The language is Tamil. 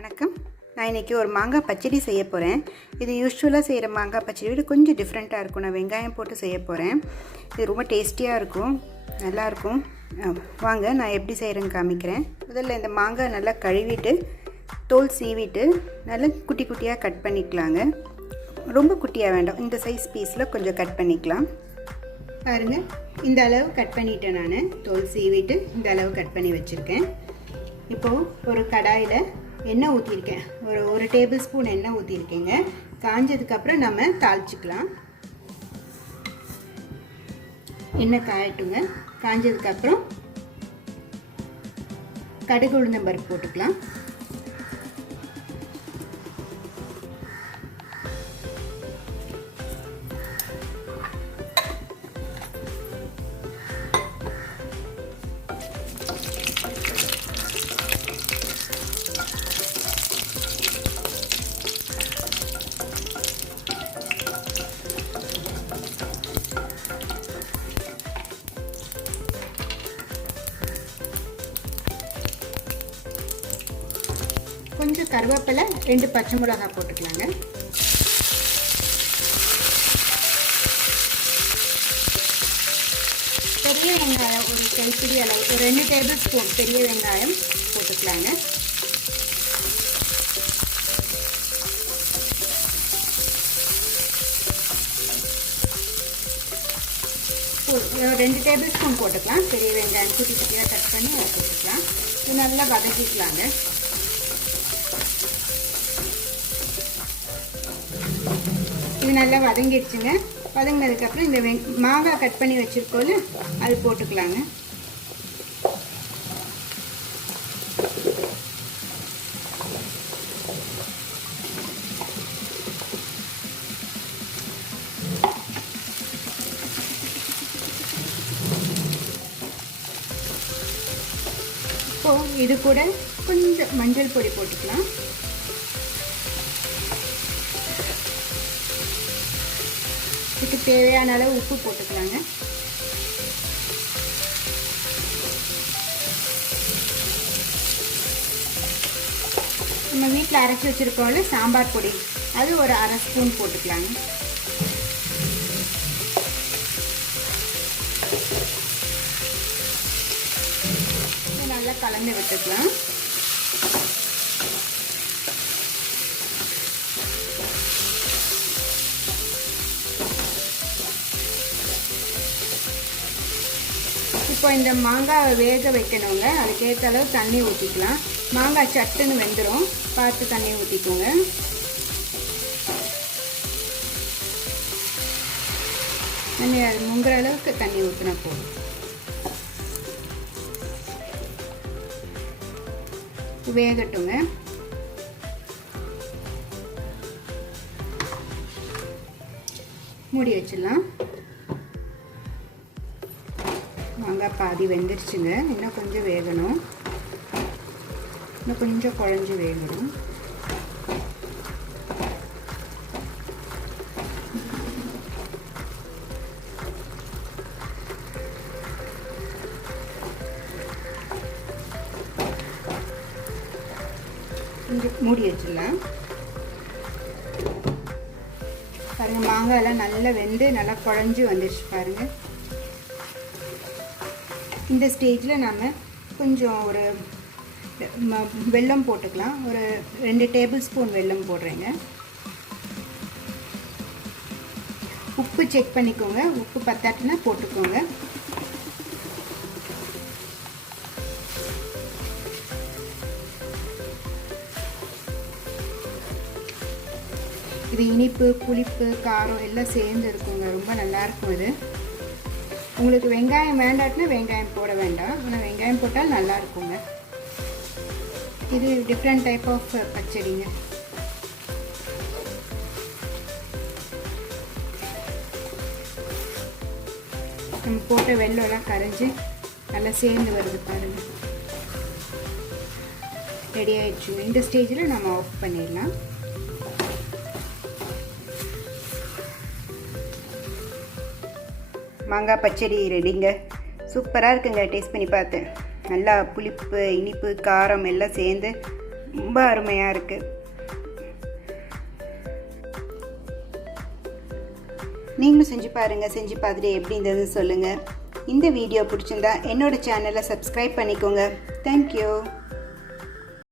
வணக்கம். நான் இன்றைக்கி ஒரு மாங்காய் பச்சடி செய்ய போகிறேன். இது யூஸ்வலாக செய்கிற மாங்காய் பச்சடி விட கொஞ்சம் டிஃப்ரெண்ட்டாக இருக்கும். நான் வெங்காயம் போட்டு செய்ய போகிறேன். இது ரொம்ப டேஸ்டியாக இருக்கும், நல்லாயிருக்கும். வாங்க நான் எப்படி செய்கிறேன்னு காமிக்கிறேன். முதல்ல இந்த மாங்காய் நல்லா கழுவிட்டு தோல் சீவிட்டு நல்லா குட்டி குட்டியாக கட் பண்ணிக்கலாங்க. ரொம்ப குட்டியாக வேண்டாம், இந்த சைஸ் பீஸில் கொஞ்சம் கட் பண்ணிக்கலாம். பாருங்கள், இந்த அளவு கட் பண்ணிவிட்டேன். நான் தோல் சீவிட்டு இந்த அளவு கட் பண்ணி வச்சுருக்கேன். இப்போது ஒரு கடாயில் எண்ணெய் ஊற்றிருக்கேன். ஒரு டேபிள் ஸ்பூன் எண்ணெய் ஊற்றிருக்கேங்க. காஞ்சதுக்கப்புறம் நம்ம தாளிச்சிக்கலாம். எண்ணெய் காயட்டுங்க. காஞ்சதுக்கப்புறம் கடுகு உளுந்தம் பருப்பு போட்டுக்கலாம். கொஞ்சம் கருவேப்பிலை, 2 பச்சை மிளகாய் போட்டுக்கலாங்க. பெரிய வெங்காயம் ஒரு கைப்பிடி அளவு, ஒரு 2 டேபிள் ஸ்பூன் பெரிய வெங்காயம் போட்டுக்கலாங்க. ஒரு 2 டேபிள் ஸ்பூன் போட்டுக்கலாம். பெரிய வெங்காயம் குட்டி குட்டியாக கட் பண்ணி அதை போட்டுக்கலாம். இது நல்லா வதக்கிக்கலாங்க. இது நல்லா வதங்கிடுச்சுங்க. வதங்கினதுக்கப்புறம் இந்த மாங்காய் கட் பண்ணி வச்சுருக்கோம்ல, அது போட்டுக்கலாங்க. இப்போது இது கூட கொஞ்சம் மஞ்சள் பொடி போட்டுக்கலாம். இதுக்கு தேவையான அளவு உப்பு போட்டுக்கலாங்க. நம்ம வீட்டில் அரைச்சி வச்சுருக்கோம்ல சாம்பார் பொடி, அது ஒரு 1/2 ஸ்பூன் போட்டுக்கலாங்க. நல்லா கலந்து விட்டுக்கலாம். இப்போ இந்த மாங்காய் வேக வைக்கணுங்க. அதுக்கேற்ற அளவு தண்ணி ஊற்றிக்கலாம். மாங்காய் சட்டுன்னு வெந்துடும், பார்த்து தண்ணி ஊற்றிக்கோங்க. தண்ணி அது முங்குற அளவுக்கு தண்ணி ஊற்றினா போதும். வேகட்டுங்க. மூடி வச்சிடலாம். மாங்காய் பாதி வெந்துருச்சுங்க. இன்னும் கொஞ்சம் வேகணும், இன்னும் கொஞ்சம் குழஞ்சி வேகணும். கொஞ்சம் மூடி வச்சிடலாம். பாருங்கள், மாங்காயெல்லாம் நல்லா வெந்து நல்லா குழஞ்சி வந்துடுச்சு பாருங்கள். இந்த ஸ்டேஜில் நம்ம கொஞ்சம் ஒரு வெல்லம் போட்டுக்கலாம். ஒரு 2 டேபிள் ஸ்பூன் வெல்லம் போடுறேங்க. உப்பு செக் பண்ணிக்கோங்க. உப்பு பத்தாட்டுனா போட்டுக்கோங்க. இது இனிப்பு, புளிப்பு, காரம் எல்லாம் சேர்ந்து இருக்குங்க. ரொம்ப நல்லாயிருக்கும் இது. உங்களுக்கு வெங்காயம் வேண்டாட்டினா வெங்காயம் போட வேண்டாம், ஆனால் வெங்காயம் போட்டால் நல்லா இருக்குங்க. இது டிஃப்ரெண்ட் டைப் ஆஃப் பச்சடிங்க. நம்ம போட்ட வெல்லம்லாம் கரைஞ்சி நல்லா சேர்ந்து வருது பாருங்கள். ரெடி ஆகிடுச்சுங்க. இந்த ஸ்டேஜில் நம்ம ஆஃப் பண்ணிடலாம். மாங்காய் பச்சடி ரெடிங்க. சூப்பராக இருக்குங்க. டேஸ்ட் பண்ணி பார்த்தேன். நல்லா புளிப்பு, இனிப்பு, காரம் எல்லாம் சேர்ந்து ரொம்ப அருமையாக இருக்குது. நீங்களும் செஞ்சு பாருங்கள். செஞ்சு பார்த்துட்டு எப்படி இருந்ததுன்னு சொல்லுங்கள். இந்த வீடியோ பிடிச்சிருந்தா என்னோடய சேனலை சப்ஸ்கிரைப் பண்ணிக்கோங்க. தேங்க்யூ.